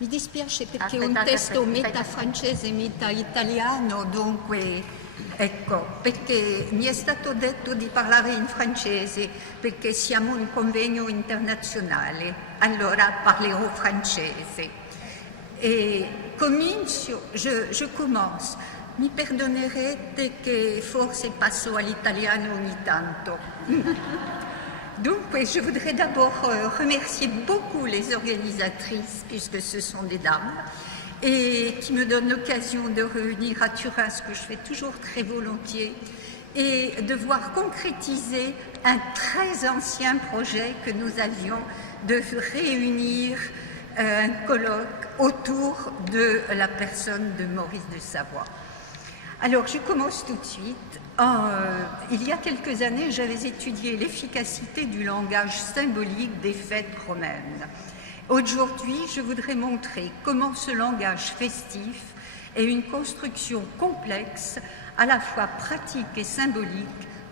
Mi dispiace perché è un testo metà francese, metà italiano, dunque ecco, perché mi è stato detto di parlare in francese perché siamo un convegno internazionale, allora parlerò francese. E comincio, je commence. Mi perdonerete che forse passo all'italiano ogni tanto. Donc, je voudrais d'abord remercier beaucoup les organisatrices, puisque ce sont des dames, et qui me donnent l'occasion de revenir à Turin, ce que je fais toujours très volontiers, et de voir concrétiser un très ancien projet que nous avions de réunir un colloque autour de la personne de Maurice de Savoie. Alors, je commence tout de suite. Il y a quelques années, j'avais étudié l'efficacité du langage symbolique des fêtes romaines. Aujourd'hui, je voudrais montrer comment ce langage festif est une construction complexe, à la fois pratique et symbolique,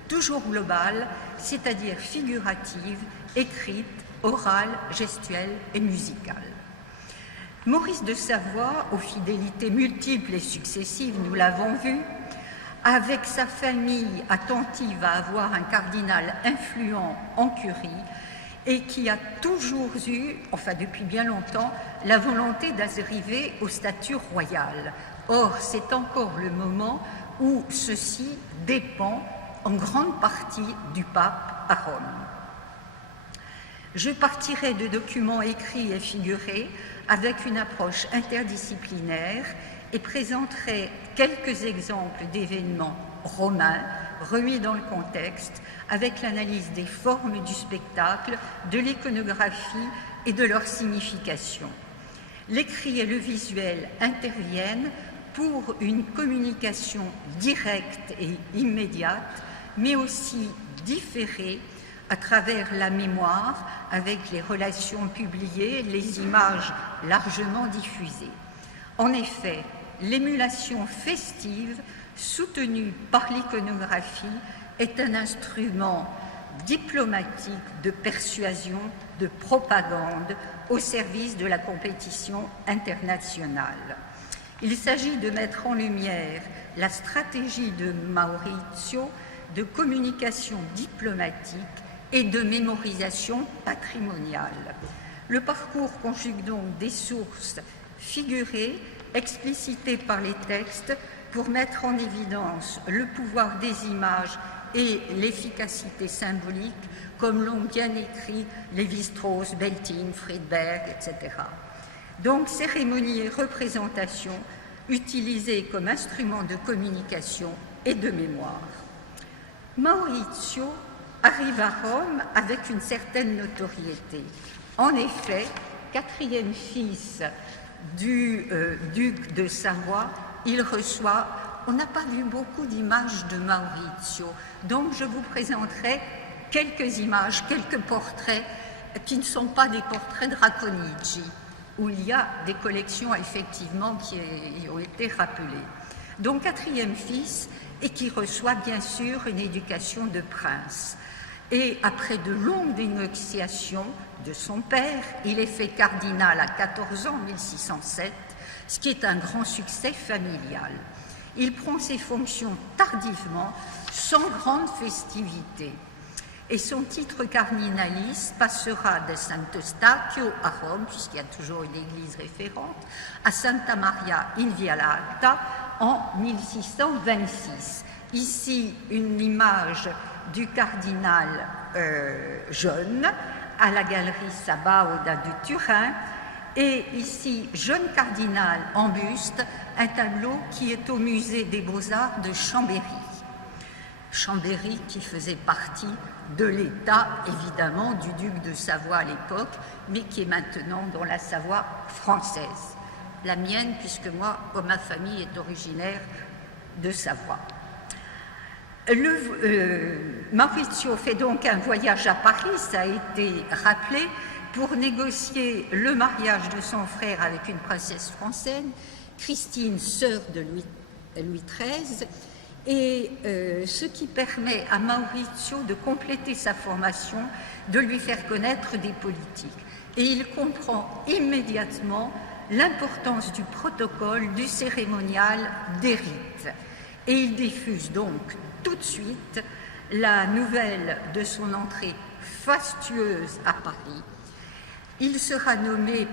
toujours globale, c'est-à-dire figurative, écrite, orale, gestuelle et musicale. Maurice de Savoie, aux fidélités multiples et successives, nous l'avons vu, avec sa famille attentive à avoir un cardinal influent en curie et qui a toujours eu, enfin depuis bien longtemps, la volonté d'arriver au statut royal. Or, c'est encore le moment où ceci dépend en grande partie du pape à Rome. Je partirai de documents écrits et figurés avec une approche interdisciplinaire et présenterai quelques exemples d'événements romains remis dans le contexte avec l'analyse des formes du spectacle, de l'iconographie et de leur signification. L'écrit et le visuel interviennent pour une communication directe et immédiate, mais aussi différée à travers la mémoire avec les relations publiées, les images largement diffusées. En effet, l'émulation festive soutenue par l'iconographie est un instrument diplomatique de persuasion, de propagande au service de la compétition internationale. Il s'agit de mettre en lumière la stratégie de Maurizio de communication diplomatique et de mémorisation patrimoniale. Le parcours conjugue donc des sources figurées, explicitées par les textes, pour mettre en évidence le pouvoir des images et l'efficacité symbolique, comme l'ont bien écrit Lévi-Strauss, Belting, Friedberg, etc. Donc, cérémonie et représentation utilisées comme instrument de communication et de mémoire. Maurizio arrive à Rome avec une certaine notoriété. En effet, quatrième fils du duc de Savoie, il reçoit, on n'a pas vu beaucoup d'images de Maurizio, donc je vous présenterai quelques images, quelques portraits qui ne sont pas des portraits de Racconigi, où il y a des collections effectivement qui ont été rappelées. Donc quatrième fils, et qui reçoit bien sûr une éducation de prince. Et après de longues négociations de son père, il est fait cardinal à 14 ans, en 1607, ce qui est un grand succès familial. Il prend ses fonctions tardivement, sans grande festivité. Et son titre cardinalice passera de Sant'Eustachio à Rome, puisqu'il y a toujours une église référente, à Santa Maria in Vialata en 1626. Ici, une image du cardinal jeune à la galerie Sabauda de Turin, et ici, jeune cardinal en buste, un tableau qui est au musée des Beaux-Arts de Chambéry. Chambéry qui faisait partie de l'État, évidemment, du duc de Savoie à l'époque, mais qui est maintenant dans la Savoie française. La mienne, puisque moi, ma famille est originaire de Savoie. Maurizio fait donc un voyage à Paris, ça a été rappelé, pour négocier le mariage de son frère avec une princesse française, Christine, sœur de Louis XIII, et ce qui permet à Maurizio de compléter sa formation, de lui faire connaître des politiques. Et il comprend immédiatement l'importance du protocole du cérémonial des rites. Et il diffuse donc tout de suite la nouvelle de son entrée fastueuse à Paris. Il sera nommé,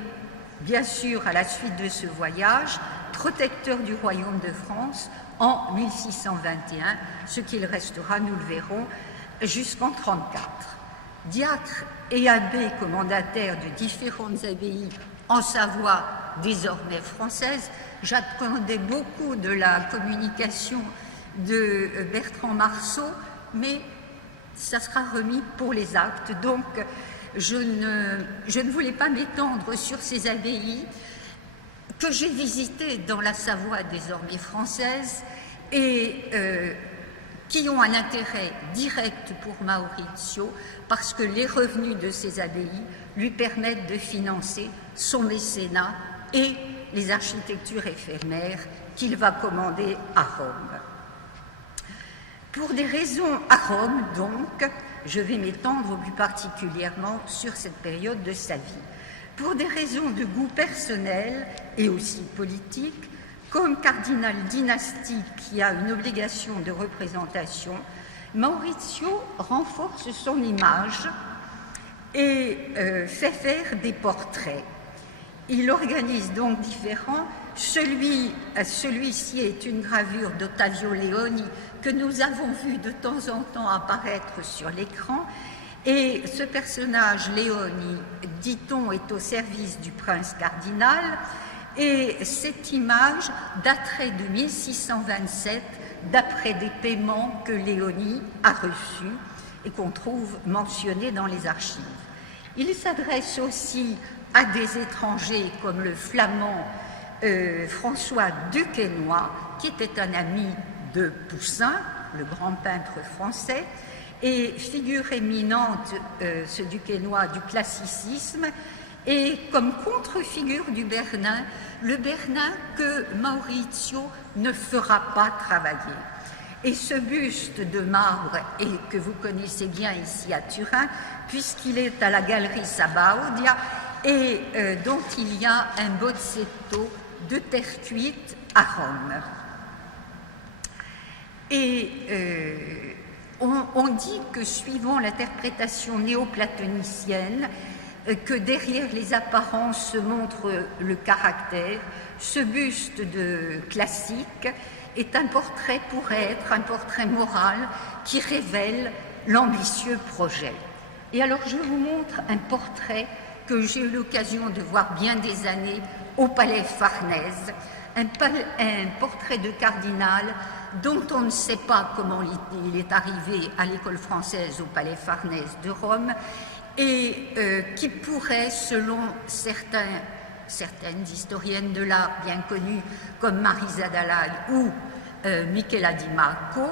bien sûr, à la suite de ce voyage, protecteur du royaume de France en 1621, ce qu'il restera, nous le verrons, jusqu'en 1934. Diacre et abbé commandataire de différentes abbayes en Savoie, désormais française, j'attendais beaucoup de la communication de Bertrand Marceau, mais ça sera remis pour les actes. Donc, je ne voulais pas m'étendre sur ces abbayes que j'ai visitées dans la Savoie désormais française et qui ont un intérêt direct pour Maurizio parce que les revenus de ces abbayes lui permettent de financer son mécénat et les architectures éphémères qu'il va commander à Rome. Pour des raisons à Rome, donc, je vais m'étendre plus particulièrement sur cette période de sa vie. Pour des raisons de goût personnel et aussi politique, comme cardinal dynastique qui a une obligation de représentation, Maurizio renforce son image et fait faire des portraits. Il organise donc différents. Celui-ci est une gravure d'Ottavio Leoni que nous avons vu de temps en temps apparaître sur l'écran. Et ce personnage, Leoni, dit-on, est au service du prince cardinal. Et cette image daterait de 1627, d'après des paiements que Leoni a reçus et qu'on trouve mentionnés dans les archives. Il s'adresse aussi à des étrangers comme le flamand François Duquesnoy, qui était un ami de Poussin, le grand peintre français, et figure éminente, ce Duquesnoy, du classicisme, et comme contre-figure du Bernin, le Bernin que Maurizio ne fera pas travailler. Et ce buste de marbre, et que vous connaissez bien ici à Turin, puisqu'il est à la galerie Sabaudia, et dont il y a un bozzetto de terre cuite à Rome. Et on dit que, suivant l'interprétation néoplatonicienne, que derrière les apparences se montre le caractère, ce buste de classique est un portrait pour être, un portrait moral qui révèle l'ambitieux projet. Et alors je vous montre un portrait que j'ai eu l'occasion de voir bien des années au Palais Farnèse, un portrait de cardinal dont on ne sait pas comment il est arrivé à l'école française au Palais Farnèse de Rome et qui pourrait, selon certaines historiennes de l'art bien connues comme Marisa Dalai ou Michela Di Marco,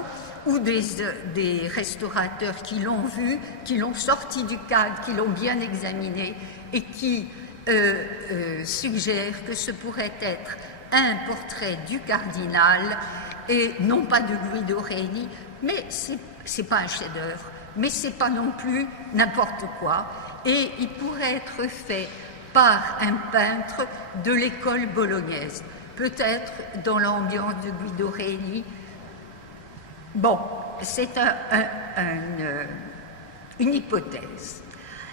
ou des restaurateurs qui l'ont vu, qui l'ont sorti du cadre, qui l'ont bien examiné et qui suggèrent que ce pourrait être un portrait du cardinal et non pas de Guido Reni, mais c'est pas un chef-d'œuvre, mais c'est pas non plus n'importe quoi, et il pourrait être fait par un peintre de l'école bolognaise, peut-être dans l'ambiance de Guido Reni. Bon, c'est une hypothèse.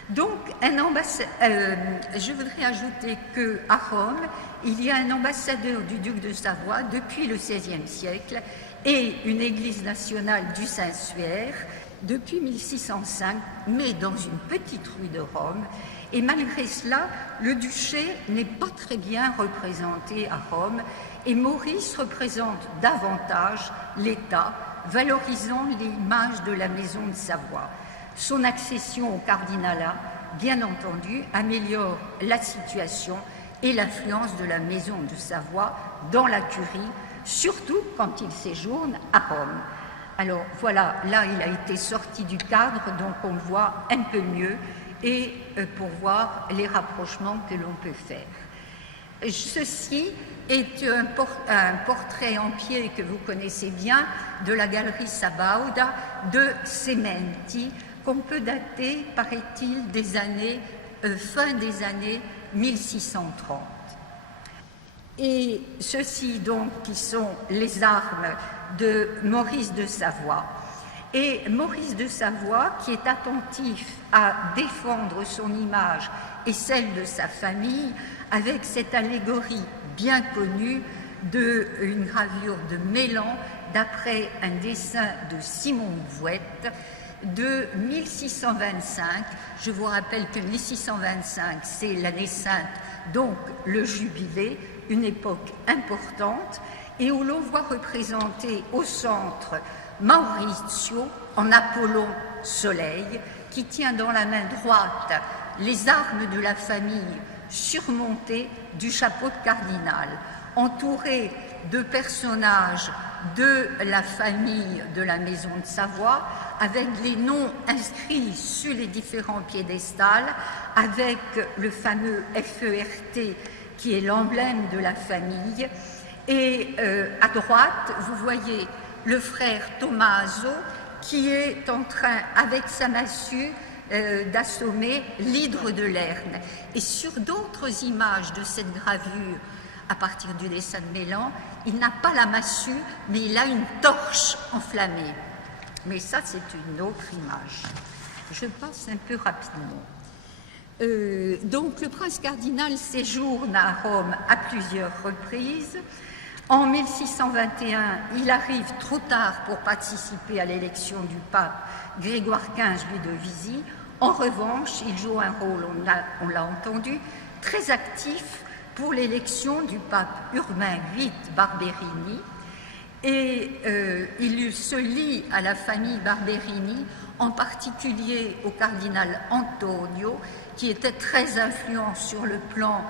Donc, je voudrais ajouter qu'à Rome, il y a un ambassadeur du duc de Savoie depuis le XVIe siècle et une église nationale du Saint-Suaire depuis 1605, mais dans une petite rue de Rome. Et malgré cela, le duché n'est pas très bien représenté à Rome et Maurice représente davantage l'État, valorisant l'image de la maison de Savoie. Son accession au cardinalat, bien entendu, améliore la situation et l'influence de la maison de Savoie dans la curie, surtout quand il séjourne à Rome. Alors voilà, là il a été sorti du cadre, donc on le voit un peu mieux, et pour voir les rapprochements que l'on peut faire. Ceci est un portrait en pied que vous connaissez bien de la galerie Sabauda de Sementi, qu'on peut dater, paraît-il, des années, fin des années 1630. Et ceux-ci donc qui sont les armes de Maurice de Savoie. Et Maurice de Savoie, qui est attentif à défendre son image et celle de sa famille, avec cette allégorie bien connue d'une gravure de Mélan, d'après un dessin de Simon Vouette, de 1625. Je vous rappelle que 1625, c'est l'année sainte, donc le jubilé, une époque importante, et où l'on voit représenter au centre Maurizio en Apollon Soleil, qui tient dans la main droite les armes de la famille surmontées du chapeau de cardinal, entouré de personnages de la famille de la maison de Savoie, avec les noms inscrits sur les différents piédestals, avec le fameux FERT qui est l'emblème de la famille. Et à droite, vous voyez le frère Tommaso qui est en train, avec sa massue, d'assommer l'hydre de Lerne. Et sur d'autres images de cette gravure, à partir du dessin de Mélan, il n'a pas la massue, mais il a une torche enflammée. Mais ça, c'est une autre image. Je passe un peu rapidement. Donc, le prince cardinal séjourne à Rome à plusieurs reprises. En 1621, il arrive trop tard pour participer à l'élection du pape Grégoire XV, lui de Visy. En revanche, il joue un rôle, on l'a entendu, très actif pour l'élection du pape Urbain VIII Barberini, et il se lie à la famille Barberini, en particulier au cardinal Antonio, qui était très influent sur le plan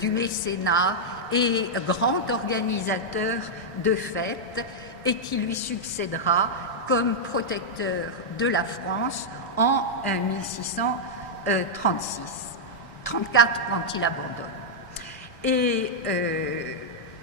du mécénat et grand organisateur de fêtes, et qui lui succédera comme protecteur de la France en 1634, quand il abandonne. Et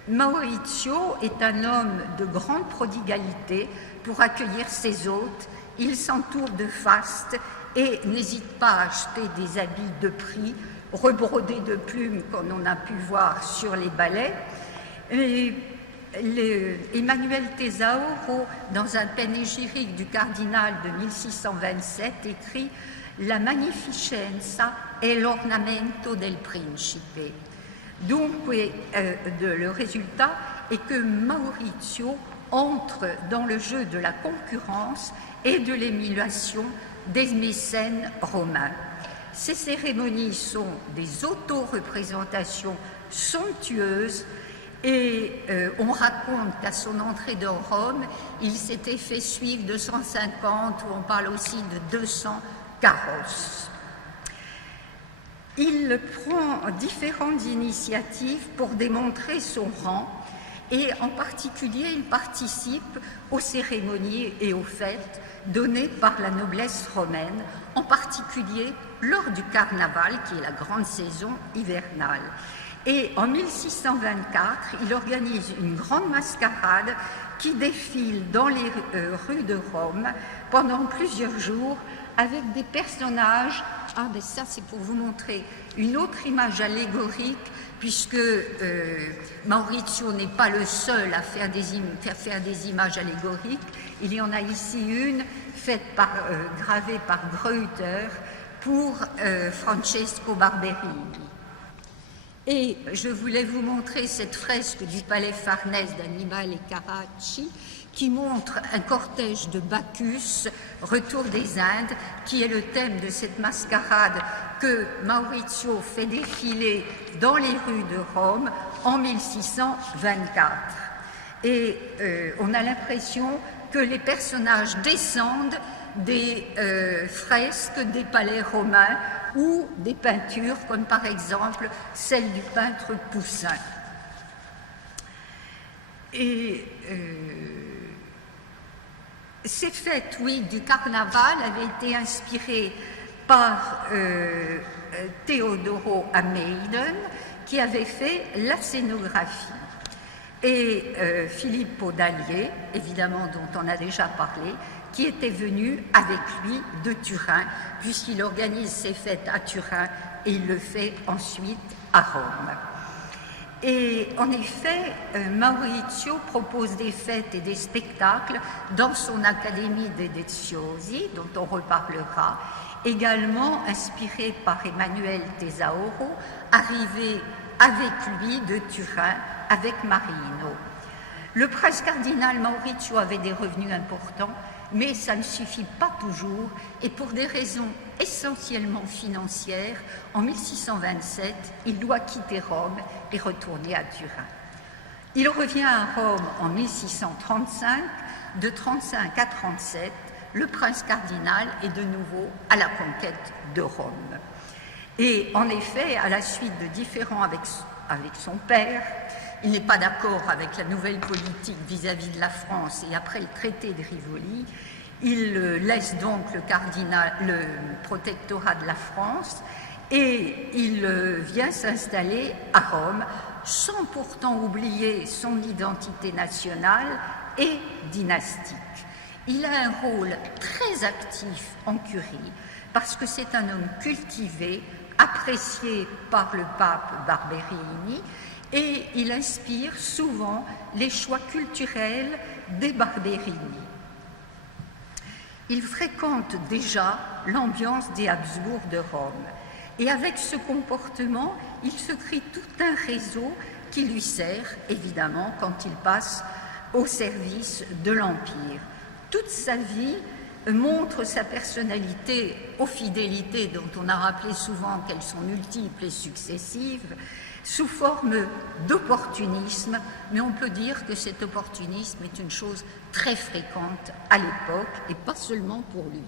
Maurizio est un homme de grande prodigalité pour accueillir ses hôtes. Il s'entoure de fastes et n'hésite pas à acheter des habits de prix, rebrodés de plumes, comme on a pu voir sur les balais. Et Emmanuel Tesauro, dans un panégyrique du cardinal de 1627, écrit « La magnificenza è l'ornamento del principe ». Donc, le résultat est que Maurizio entre dans le jeu de la concurrence et de l'émulation des mécènes romains. Ces cérémonies sont des auto-représentations somptueuses, et on raconte qu'à son entrée dans Rome, il s'était fait suivre de 150, ou on parle aussi de 200 carrosses. Il prend différentes initiatives pour démontrer son rang, et en particulier, il participe aux cérémonies et aux fêtes données par la noblesse romaine, en particulier lors du carnaval, qui est la grande saison hivernale. Et en 1624, il organise une grande mascarade qui défile dans les rues de Rome pendant plusieurs jours avec des personnages. Ah, ben ça, c'est pour vous montrer une autre image allégorique, puisque Maurizio n'est pas le seul à faire des images allégoriques. Il y en a ici une gravée par Greuter pour Francesco Barberini. Et je voulais vous montrer cette fresque du palais Farnèse d'Annibale Carracci, qui montre un cortège de Bacchus, retour des Indes, qui est le thème de cette mascarade que Maurizio fait défiler dans les rues de Rome en 1624. Et on a l'impression que les personnages descendent des fresques des palais romains ou des peintures, comme par exemple celle du peintre Poussin. Et ces fêtes, oui, du carnaval avaient été inspirées par Teodoro Ameiden, qui avait fait la scénographie. Et Filippo Dallier, évidemment dont on a déjà parlé, qui était venu avec lui de Turin, puisqu'il organise ses fêtes à Turin et il le fait ensuite à Rome. Et en effet, Maurizio propose des fêtes et des spectacles dans son Académie dei Deziosi, dont on reparlera, également inspiré par Emmanuel Tesauro, arrivé avec lui de Turin avec Marino. Le prince cardinal Maurizio avait des revenus importants, mais ça ne suffit pas toujours, et pour des raisons essentiellement financières, en 1627, il doit quitter Rome et retourner à Turin. Il revient à Rome en 1635, de 35 à 37, le prince cardinal est de nouveau à la conquête de Rome. Et en effet, à la suite de différends avec son père, il n'est pas d'accord avec la nouvelle politique vis-à-vis de la France et après le traité de Rivoli, il laisse donc le protectorat de la France et il vient s'installer à Rome sans pourtant oublier son identité nationale et dynastique. Il a un rôle très actif en curie parce que c'est un homme cultivé, apprécié par le pape Barberini, et il inspire souvent les choix culturels des Barberini. Il fréquente déjà l'ambiance des Habsbourg de Rome, et avec ce comportement, il se crée tout un réseau qui lui sert, évidemment, quand il passe au service de l'Empire. Toute sa vie montre sa personnalité aux fidélités dont on a rappelé souvent qu'elles sont multiples et successives, sous forme d'opportunisme, mais on peut dire que cet opportunisme est une chose très fréquente à l'époque, et pas seulement pour lui.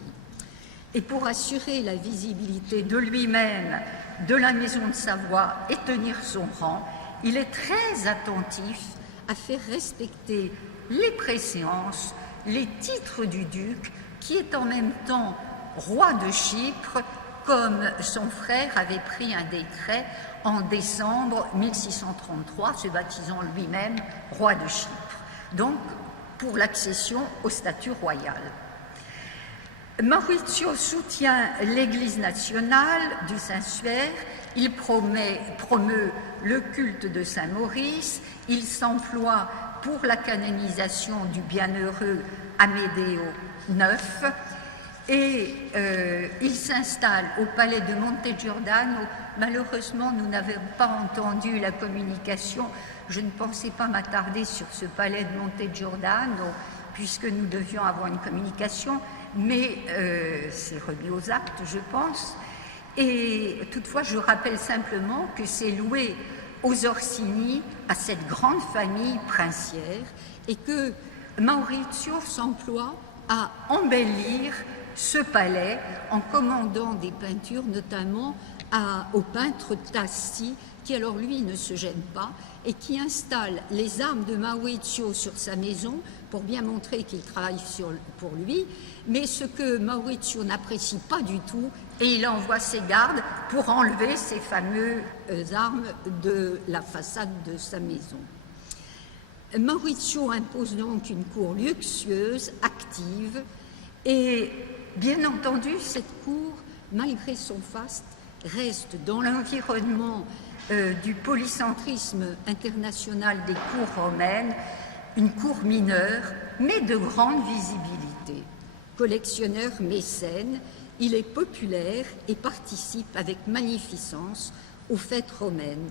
Et pour assurer la visibilité de lui-même, de la maison de Savoie et tenir son rang, il est très attentif à faire respecter les préséances, les titres du duc, qui est en même temps roi de Chypre, comme son frère avait pris un décret en décembre 1633, se baptisant lui-même roi de Chypre, donc pour l'accession au statut royal. Maurizio soutient l'Église nationale du Saint-Suaire, il promeut le culte de Saint-Maurice, il s'emploie pour la canonisation du bienheureux Amedeo IX, et il s'installe au palais de Monte Giordano. Malheureusement, nous n'avons pas entendu la communication. Je ne pensais pas m'attarder sur ce palais de Monte Giordano, puisque nous devions avoir une communication, mais c'est remis aux actes, je pense. Et toutefois, je rappelle simplement que c'est loué aux Orsini, à cette grande famille princière, et que Maurizio s'emploie à embellir ce palais en commandant des peintures, notamment au peintre Tassi, qui alors lui ne se gêne pas et qui installe les armes de Maurizio sur sa maison pour bien montrer qu'il travaille pour lui, mais ce que Maurizio n'apprécie pas du tout, et il envoie ses gardes pour enlever ces fameuses armes de la façade de sa maison. Maurizio impose donc une cour luxueuse, active, et bien entendu, cette cour, malgré son faste, reste dans l'environnement du polycentrisme international des cours romaines, une cour mineure, mais de grande visibilité. Collectionneur mécène, il est populaire et participe avec magnificence aux fêtes romaines.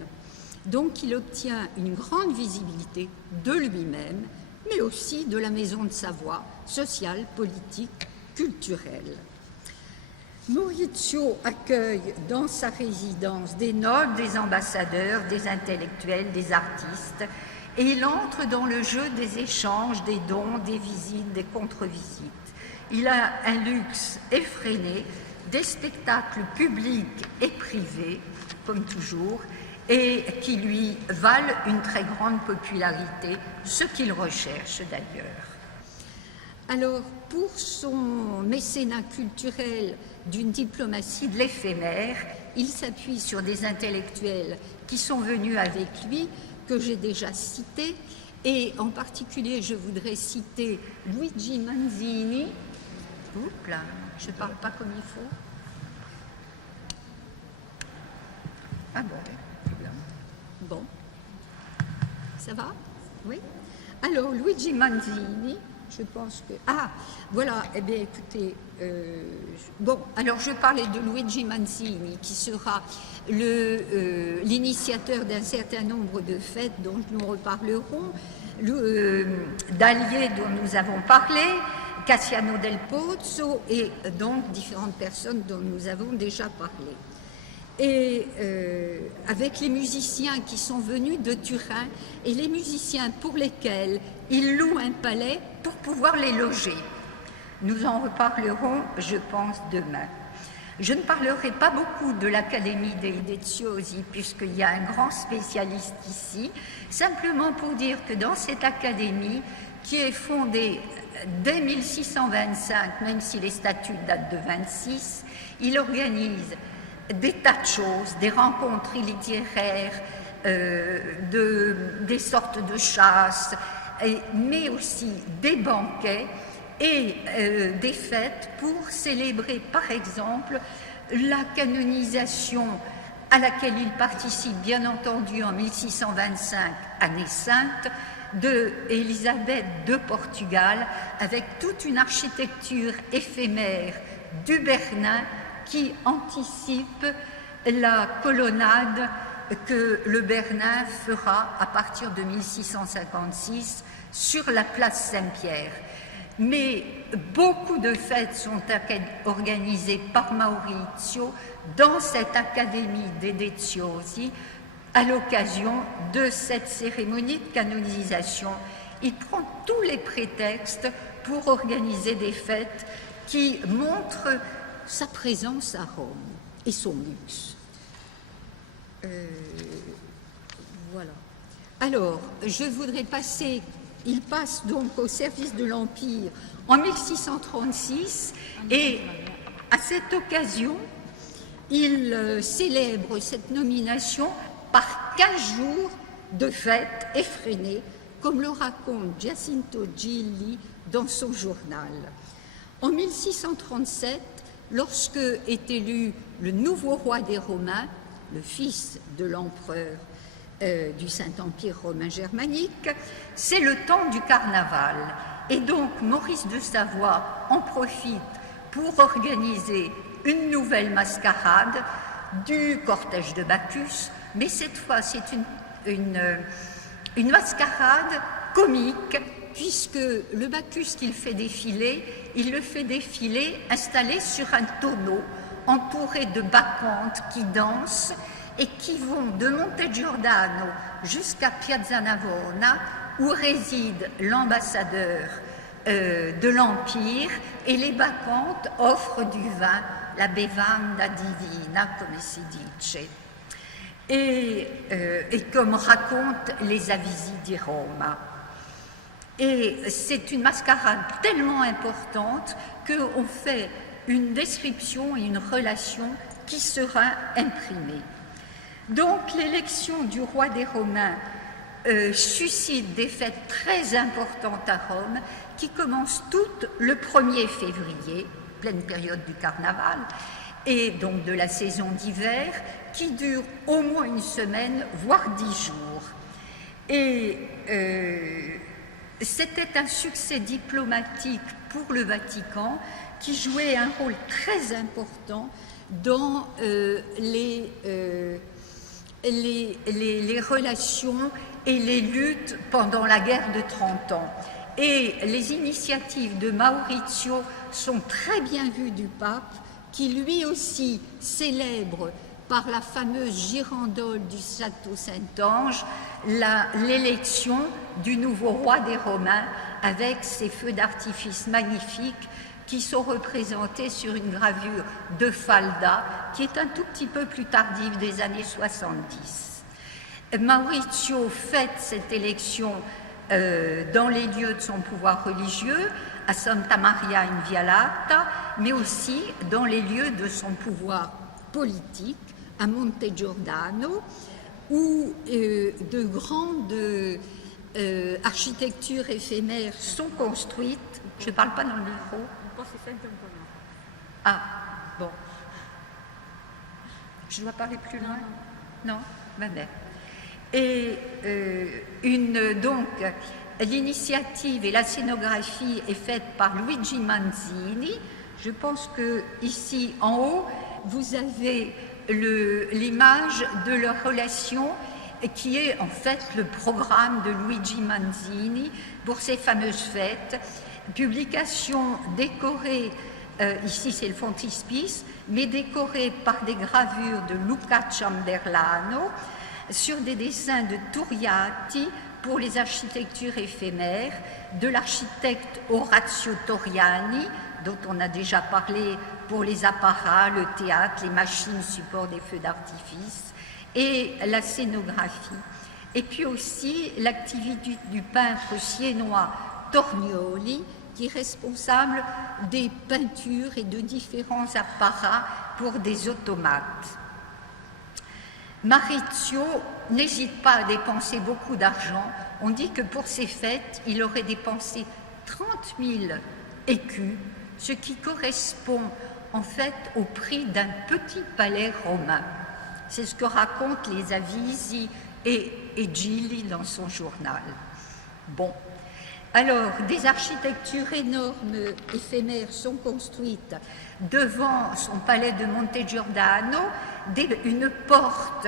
Donc il obtient une grande visibilité de lui-même, mais aussi de la maison de Savoie, sociale, politique, culturelle. Maurizio accueille dans sa résidence des nobles, des ambassadeurs, des intellectuels, des artistes, et il entre dans le jeu des échanges, des dons, des visites, des contre-visites. Il a un luxe effréné, des spectacles publics et privés, comme toujours, et qui lui valent une très grande popularité, ce qu'il recherche d'ailleurs. Alors, pour son mécénat culturel d'une diplomatie de l'éphémère, il s'appuie sur des intellectuels qui sont venus avec lui, que j'ai déjà cités, et en particulier, je voudrais citer Luigi Manzini. Oups là, je ne parle pas comme il faut. Ah bon. Bon. Ça va? Oui. Alors, Luigi Manzini, je pense que... Ah, voilà, eh bien, écoutez, bon, alors je parlais de Luigi Manzini, qui sera l'initiateur d'un certain nombre de fêtes dont nous reparlerons, d'Allier dont nous avons parlé, Cassiano del Pozzo, et donc différentes personnes dont nous avons déjà parlé. Et avec les musiciens qui sont venus de Turin et les musiciens pour lesquels ils louent un palais pour pouvoir les loger. Nous en reparlerons, je pense, demain. Je ne parlerai pas beaucoup de l'Académie dei Deziosi puisqu'il y a un grand spécialiste ici, simplement pour dire que dans cette académie, qui est fondée dès 1625, même si les statuts datent de 26, il organise des tas de choses, des rencontres littéraires, des sortes de chasses, mais aussi des banquets et des fêtes pour célébrer, par exemple, la canonisation à laquelle il participe, bien entendu, en 1625, année sainte, de Élisabeth de Portugal, avec toute une architecture éphémère du Bernin qui anticipe la colonnade que le Bernin fera à partir de 1656 sur la place Saint-Pierre. Mais beaucoup de fêtes sont organisées par Maurizio dans cette Académie dei Deziosi à l'occasion de cette cérémonie de canonisation. Il prend tous les prétextes pour organiser des fêtes qui montrent sa présence à Rome et son luxe. Voilà. Alors, je voudrais passer, il passe donc au service de l'Empire en 1636 et à cette occasion, il célèbre cette nomination par 15 jours de fête effrénée, comme le raconte Giacinto Gilli dans son journal. En 1637, lorsque est élu le nouveau roi des Romains, le fils de l'empereur du Saint-Empire romain germanique, c'est le temps du carnaval. Et donc Maurice de Savoie en profite pour organiser une nouvelle mascarade du cortège de Bacchus, mais cette fois c'est une mascarade comique, puisque le Bacchus qu'il fait défiler, il le fait défiler installé sur un tonneau, entouré de bacchantes qui dansent et qui vont de Monte Giordano jusqu'à Piazza Navona, où réside l'ambassadeur de l'Empire, et les bacchantes offrent du vin, la bevanda divina, come si dice. Et comme racontent les Avisi di Roma. Et c'est une mascarade tellement importante qu'on fait une description et une relation qui sera imprimée. Donc l'élection du roi des Romains suscite des fêtes très importantes à Rome qui commencent toutes le 1er février, pleine période du carnaval, et donc de la saison d'hiver, qui dure au moins une semaine, voire 10 jours. Et c'était un succès diplomatique pour le Vatican qui jouait un rôle très important dans les relations et les luttes pendant la guerre de 30 ans. Et les initiatives de Maurizio sont très bien vues du pape, qui lui aussi célèbre par la fameuse girandole du château Saint-Ange l'élection du nouveau roi des Romains avec ses feux d'artifice magnifiques qui sont représentés sur une gravure de Falda qui est un tout petit peu plus tardive des années 70. Maurizio fête cette élection dans les lieux de son pouvoir religieux, à Santa Maria in Vialata, mais aussi dans les lieux de son pouvoir politique, à Monte Giordano, où de grandes architectures éphémères sont construites. Je ne parle pas dans le micro. Ah, bon. Je dois parler plus loin? Non, ben. Et donc, l'initiative et la scénographie est faite par Luigi Manzini. Je pense que ici en haut, vous avez l'image de leur relation qui est en fait le programme de Luigi Manzini pour ces fameuses fêtes. Publication décorée, ici c'est le frontispice, mais décorée par des gravures de Luca Ciamberlano sur des dessins de Turiati pour les architectures éphémères, de l'architecte Orazio Toriani, dont on a déjà parlé pour les apparats, le théâtre, les machines support des feux d'artifice, et la scénographie. Et puis aussi l'activité du peintre siennois Tornioli, qui est responsable des peintures et de différents apparats pour des automates. Maurizio n'hésite pas à dépenser beaucoup d'argent. On dit que pour ces fêtes, il aurait dépensé 30 000 écus, ce qui correspond en fait au prix d'un petit palais romain. C'est ce que racontent les Avisi et Gilli dans son journal. Bon, alors des architectures énormes, éphémères, sont construites devant son palais de Monte Giordano, une porte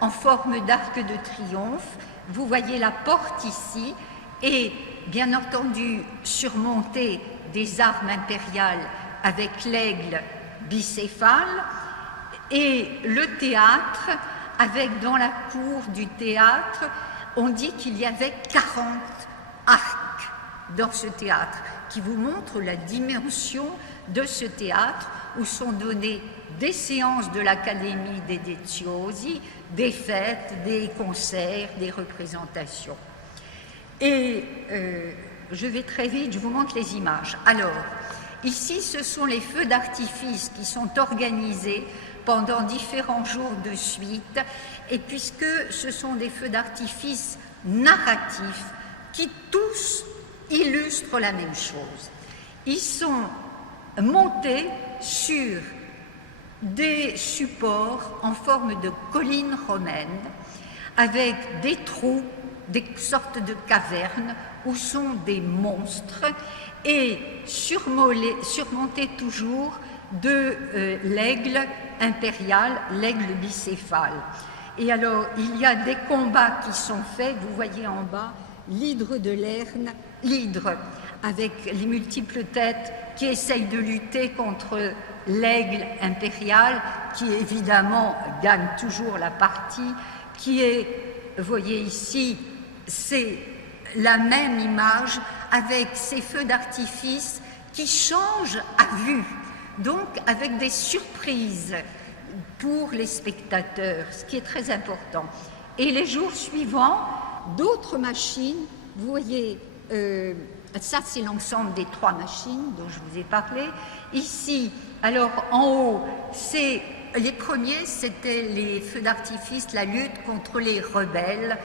en forme d'arc de triomphe. Vous voyez la porte ici, et bien entendu surmontée des armes impériales avec l'aigle bicéphale, et le théâtre, avec dans la cour du théâtre, on dit qu'il y avait 40 arcs dans ce théâtre, qui vous montre la dimension de ce théâtre où sont données des séances de l'Académie dei Deziosi, des fêtes, des concerts, des représentations. Et je vais très vite, je vous montre les images. Alors, ici, ce sont les feux d'artifice qui sont organisés pendant différents jours de suite, et puisque ce sont des feux d'artifice narratifs qui tous illustrent la même chose. Ils sont montés sur des supports en forme de collines romaines avec des trous, des sortes de cavernes où sont des monstres, et surmontés toujours de l'aigle impérial, l'aigle bicéphale. Et alors, il y a des combats qui sont faits, vous voyez en bas, l'hydre de Lerne, l'hydre avec les multiples têtes qui essayent de lutter contre l'aigle impérial, qui évidemment gagne toujours la partie, qui est, vous voyez ici, c'est la même image avec ces feux d'artifice qui changent à vue, donc avec des surprises pour les spectateurs, ce qui est très important. Et les jours suivants, d'autres machines, vous voyez, ça c'est l'ensemble des 3 machines dont je vous ai parlé. Ici, alors en haut, c'est les premiers, c'était les feux d'artifice, la lutte contre les rebelles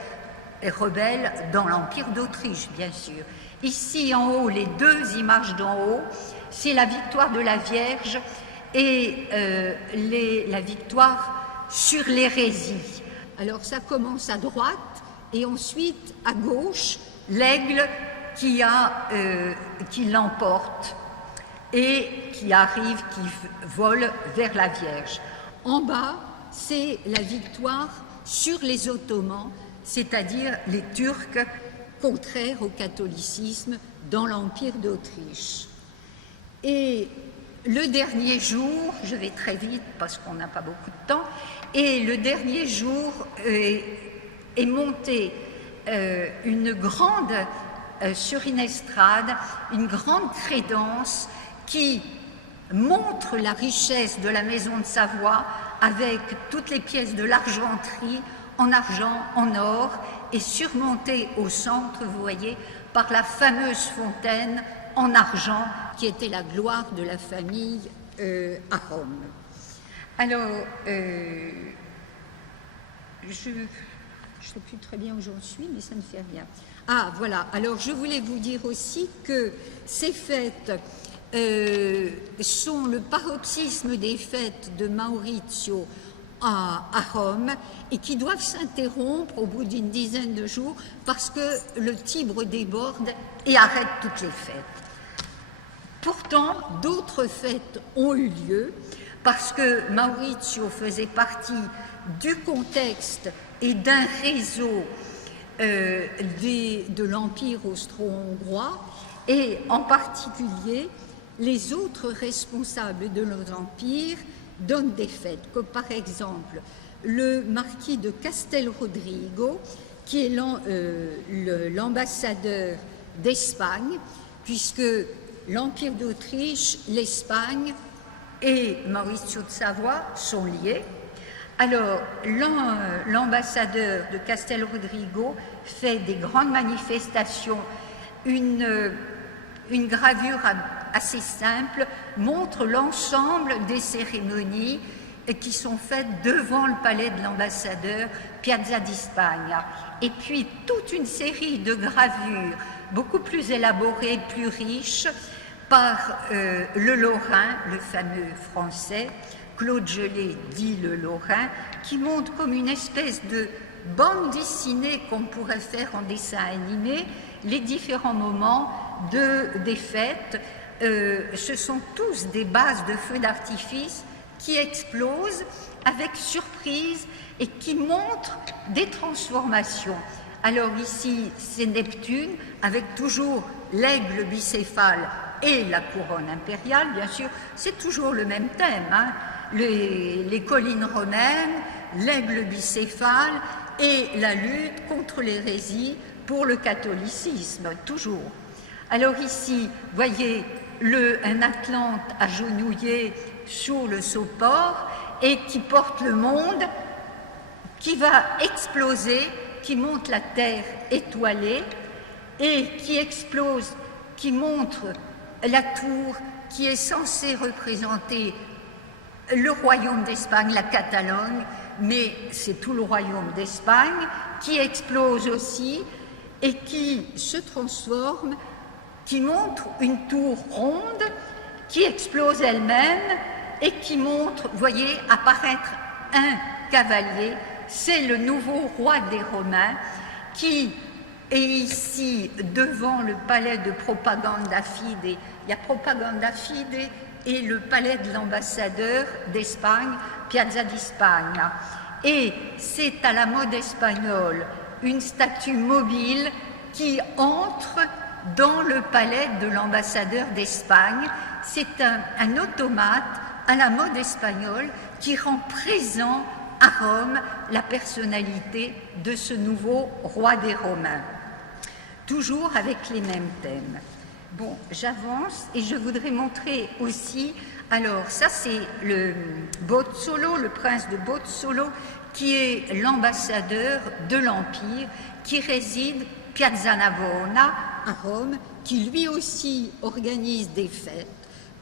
dans l'Empire d'Autriche, bien sûr. Ici en haut, les 2 images d'en haut, c'est la victoire de la Vierge et la victoire sur l'hérésie. Alors ça commence à droite et ensuite à gauche, l'aigle qui l'emporte et qui arrive, qui vole vers la Vierge. En bas, c'est la victoire sur les Ottomans, c'est-à-dire les Turcs contraires au catholicisme dans l'Empire d'Autriche. Et le dernier jour, je vais très vite parce qu'on n'a pas beaucoup de temps, et le dernier jour est montée une grande, sur une estrade, une grande crédence qui montre la richesse de la maison de Savoie avec toutes les pièces de l'argenterie en argent, en or, et surmontée au centre, vous voyez, par la fameuse fontaine en argent qui était la gloire de la famille à Rome. Alors, je ne sais plus très bien où j'en suis, mais ça ne fait rien. Ah, voilà. Alors, je voulais vous dire aussi que ces fêtes sont le paroxysme des fêtes de Maurizio à Rome et qui doivent s'interrompre au bout d'une dizaine de jours parce que le Tibre déborde et arrête toutes les fêtes. Pourtant, d'autres fêtes ont eu lieu parce que Maurizio faisait partie du contexte et d'un réseau de l'Empire austro-hongrois, et en particulier les autres responsables de l'Empire donnent des fêtes, comme par exemple le marquis de Castel Rodrigo, qui est l'ambassadeur d'Espagne, puisque l'Empire d'Autriche, l'Espagne et Maurizio de Savoie sont liés. Alors, l'ambassadeur de Castel Rodrigo fait des grandes manifestations. Une gravure assez simple montre l'ensemble des cérémonies qui sont faites devant le palais de l'ambassadeur, Piazza di Spagna. Et puis, toute une série de gravures beaucoup plus élaborées, plus riches, par le Lorrain, le fameux français, Claude Gelée dit le Lorrain, qui montre comme une espèce de bande dessinée qu'on pourrait faire en dessin animé les différents moments des fêtes. Ce sont tous des bases de feux d'artifice qui explosent avec surprise et qui montrent des transformations. Alors ici, c'est Neptune, avec toujours l'aigle bicéphale et la couronne impériale, bien sûr, c'est toujours le même thème, hein. Les collines romaines, l'aigle bicéphale et la lutte contre l'hérésie pour le catholicisme, toujours. Alors ici, voyez un Atlante agenouillé sur le Sopor et qui porte le monde, qui va exploser, qui monte la terre étoilée et qui explose, qui montre la tour qui est censée représenter le royaume d'Espagne, la Catalogne, mais c'est tout le royaume d'Espagne qui explose aussi et qui se transforme, qui montre une tour ronde, qui explose elle-même et qui montre, vous voyez, apparaître un cavalier. C'est le nouveau roi des Romains qui est ici devant le palais de Propaganda Fide. Il y a Propaganda Fide et le palais de l'ambassadeur d'Espagne, Piazza di Spagna. Et c'est à la mode espagnole une statue mobile qui entre dans le palais de l'ambassadeur d'Espagne. C'est un automate à la mode espagnole qui rend présent à Rome la personnalité de ce nouveau roi des Romains, toujours avec les mêmes thèmes. Bon, j'avance et je voudrais montrer aussi, alors ça c'est le Bozzolo, le prince de Bozzolo, qui est l'ambassadeur de l'Empire, qui réside Piazza Navona à Rome, qui lui aussi organise des fêtes,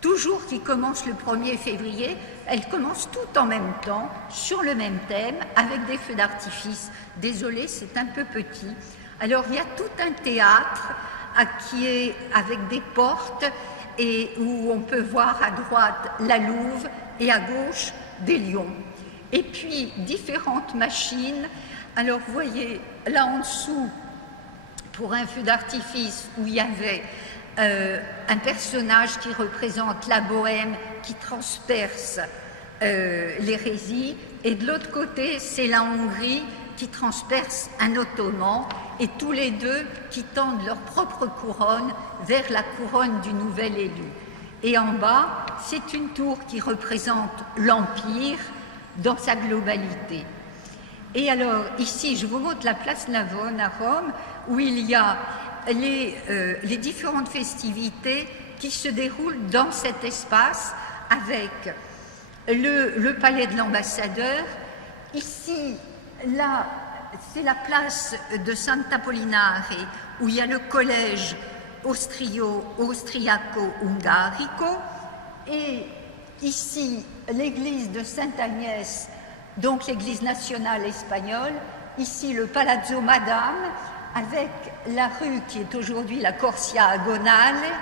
toujours qui commencent le 1er février, elles commencent toutes en même temps, sur le même thème, avec des feux d'artifice. Désolé, c'est un peu petit. Alors il y a tout un théâtre qui est avec des portes et où on peut voir à droite la Louve et à gauche des lions. Et puis différentes machines. Alors vous voyez là en dessous, pour un feu d'artifice où il y avait un personnage qui représente la Bohème, qui transperce l'hérésie, et de l'autre côté c'est la Hongrie qui transperce un Ottoman, et tous les deux qui tendent leur propre couronne vers la couronne du nouvel élu. Et en bas, c'est une tour qui représente l'Empire dans sa globalité. Et alors, ici, je vous montre la place Navone à Rome, où il y a les différentes festivités qui se déroulent dans cet espace, avec le palais de l'ambassadeur. Ici, là, c'est la place de Sant'Apollinare, où il y a le collège austriaco-ungarico, et ici, l'église de Sainte-Agnès, donc l'église nationale espagnole, ici le Palazzo Madame, avec la rue qui est aujourd'hui la Corsia Agonale,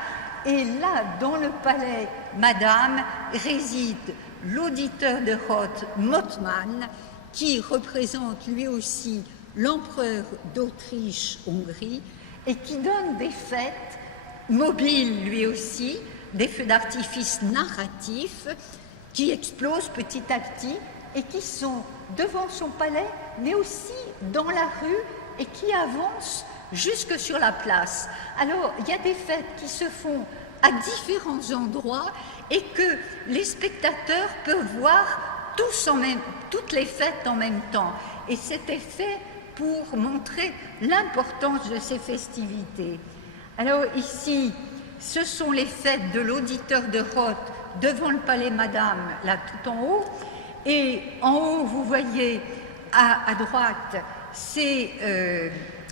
et là, dans le palais Madame, réside l'auditeur de Roth, Mottmann, qui représente lui aussi l'empereur d'Autriche-Hongrie et qui donne des fêtes mobiles lui aussi, des feux d'artifice narratifs qui explosent petit à petit et qui sont devant son palais, mais aussi dans la rue et qui avancent jusque sur la place. Alors, il y a des fêtes qui se font à différents endroits et que les spectateurs peuvent voir toutes les fêtes en même temps. Et c'était fait pour montrer l'importance de ces festivités. Alors ici, ce sont les fêtes de l'auditeur de Roth devant le palais Madame, là tout en haut. Et en haut, vous voyez à droite, c'est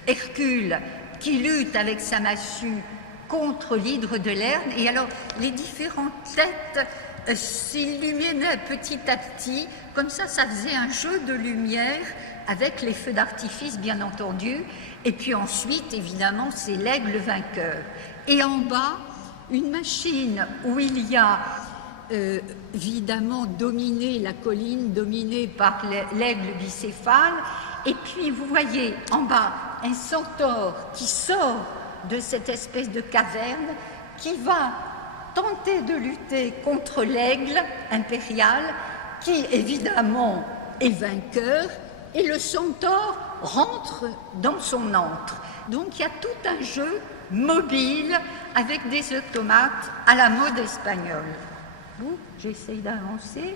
Hercule qui lutte avec sa massue contre l'hydre de Lerne. Et alors, les différentes têtes s'illuminaient petit à petit. Comme ça faisait un jeu de lumière avec les feux d'artifice, bien entendu. Et puis ensuite, évidemment, c'est l'aigle vainqueur. Et en bas, une machine où il y a évidemment dominé la colline, dominée par l'aigle bicéphale. Et puis, vous voyez en bas un centaure qui sort de cette espèce de caverne, qui va tenter de lutter contre l'aigle impérial, qui évidemment est vainqueur, et le centaure rentre dans son antre. Donc il y a tout un jeu mobile avec des automates à la mode espagnole. J'essaye d'avancer.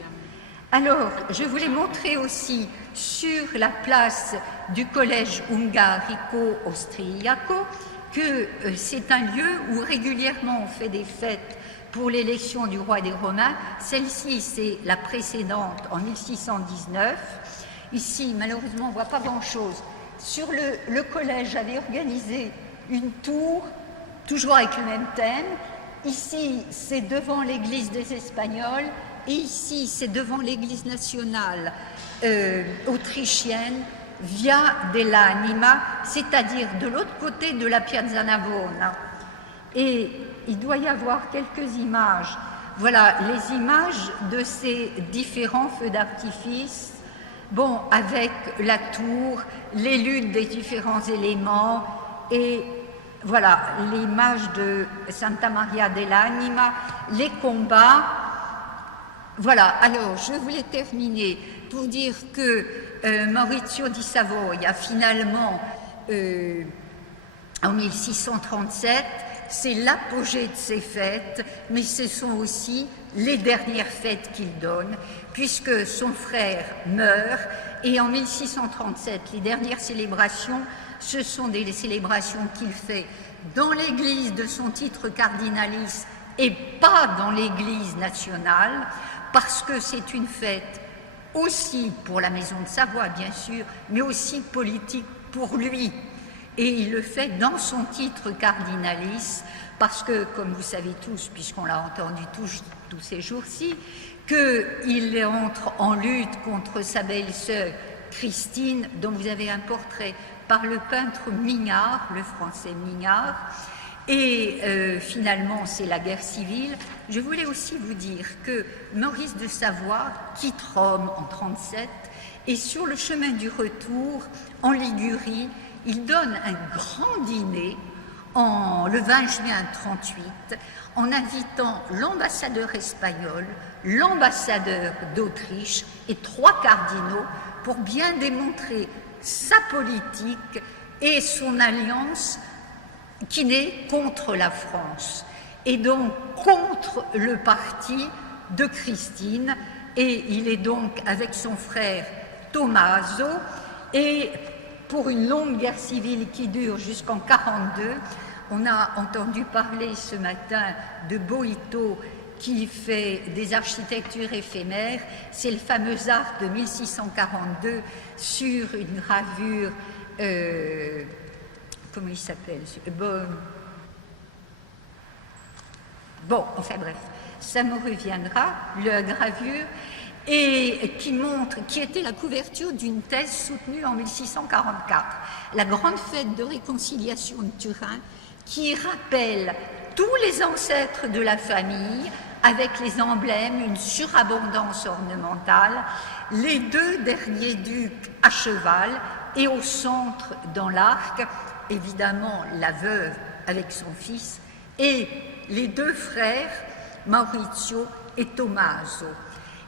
Alors, je voulais montrer aussi sur la place du collège Ungarico Austriaco que c'est un lieu où régulièrement on fait des fêtes pour l'élection du roi des Romains. Celle-ci, c'est la précédente en 1619. Ici, malheureusement, on ne voit pas grand-chose. Sur le collège, j'avais organisé une tour, toujours avec le même thème. Ici, c'est devant l'église des Espagnols, et ici, c'est devant l'église nationale autrichienne, Via dell'Anima, c'est-à-dire de l'autre côté de la Piazza Navona. Et il doit y avoir quelques images. Voilà, les images de ces différents feux d'artifice, bon, avec la tour, les luttes des différents éléments, et voilà, l'image de Santa Maria dell'Anima, les combats. Voilà, alors je voulais terminer pour dire que Maurizio di Savoia, finalement, en 1637, c'est l'apogée de ces fêtes, mais ce sont aussi les dernières fêtes qu'il donne, puisque son frère meurt, et en 1637, les dernières célébrations, ce sont des célébrations qu'il fait dans l'église de son titre cardinalis et pas dans l'église nationale, parce que c'est une fête aussi pour la maison de Savoie, bien sûr, mais aussi politique pour lui. Et il le fait dans son titre cardinalis, parce que, comme vous savez tous, puisqu'on l'a entendu tous ces jours-ci, qu'il entre en lutte contre sa belle-sœur Christine, dont vous avez un portrait par le peintre Mignard, le français Mignard, et finalement c'est la guerre civile. Je voulais aussi vous dire que Maurice de Savoie quitte Rome en 1937 et sur le chemin du retour en Ligurie, il donne un grand dîner le 20 juin 1938 en invitant l'ambassadeur espagnol, l'ambassadeur d'Autriche et 3 cardinaux pour bien démontrer sa politique et son alliance qui n'est contre la France et donc contre le parti de Christine, et il est donc avec son frère Tommaso, et pour une longue guerre civile qui dure jusqu'en 1942, on a entendu parler ce matin de Boito qui fait des architectures éphémères, c'est le fameux arc de 1642 sur une gravure comment il s'appelle? Bon, enfin bref, ça me reviendra, la gravure, et qui était la couverture d'une thèse soutenue en 1644, la grande fête de réconciliation de Turin, qui rappelle tous les ancêtres de la famille avec les emblèmes, une surabondance ornementale, les deux derniers ducs à cheval et au centre, dans l'arc, évidemment la veuve avec son fils, et les deux frères, Maurizio et Tommaso.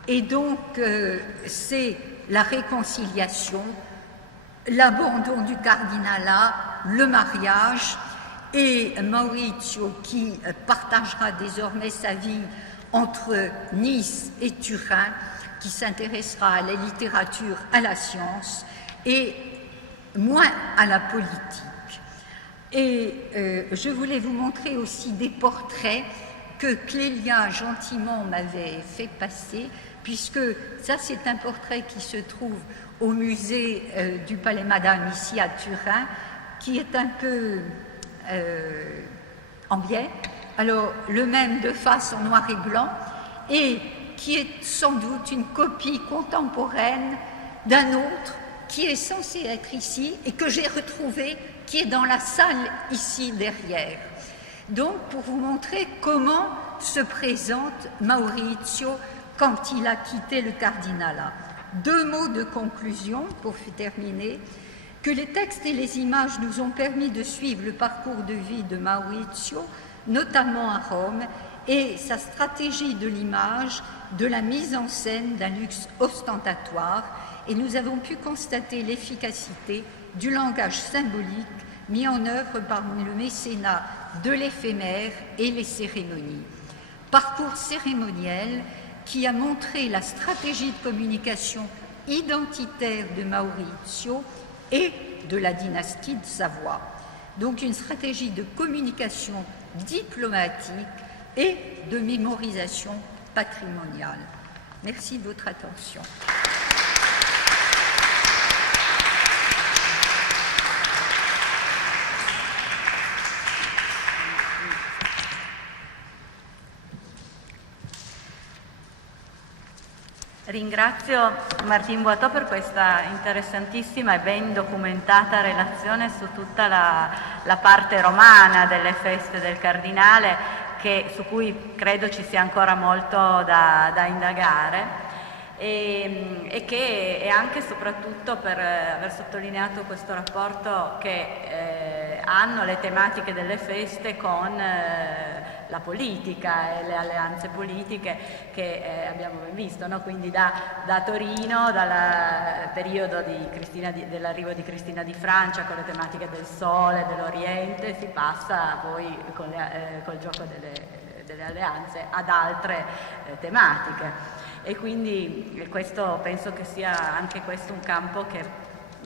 Et donc, c'est la réconciliation, l'abandon du cardinalat, le mariage, et Maurizio qui partagera désormais sa vie entre Nice et Turin, qui s'intéressera à la littérature, à la science et moins à la politique. Et je voulais vous montrer aussi des portraits que Clélia gentiment m'avait fait passer, puisque ça c'est un portrait qui se trouve au musée du Palais Madame ici à Turin, qui est un peu en biais, alors le même de face en noir et blanc, et qui est sans doute une copie contemporaine d'un autre qui est censé être ici et que j'ai retrouvé, qui est dans la salle ici derrière. Donc, pour vous montrer comment se présente Maurizio quand il a quitté le cardinalat. Deux mots de conclusion pour terminer. Que les textes et les images nous ont permis de suivre le parcours de vie de Maurizio, notamment à Rome, et sa stratégie de l'image, de la mise en scène d'un luxe ostentatoire, et nous avons pu constater l'efficacité du langage symbolique mis en œuvre par le mécénat de l'éphémère et les cérémonies. Parcours cérémoniel qui a montré la stratégie de communication identitaire de Maurizio et de la dynastie de Savoie. Donc une stratégie de communication diplomatique et de mémorisation patrimoniale. Merci de votre attention. Ringrazio Martine Boiteux per questa interessantissima e ben documentata relazione su tutta la parte romana delle feste del Cardinale, su cui credo ci sia ancora molto da indagare. E che è anche e soprattutto per aver sottolineato questo rapporto che hanno le tematiche delle feste con la politica e le alleanze politiche che abbiamo ben visto, no? Quindi da Torino, dal periodo dell'arrivo di Cristina di Francia con le tematiche del sole, dell'Oriente, si passa poi col gioco delle alleanze ad altre tematiche. E quindi questo penso che sia anche questo un campo che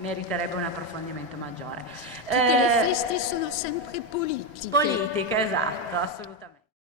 meriterebbe un approfondimento maggiore. Tutte le feste sono sempre politiche. Politiche, esatto, assolutamente.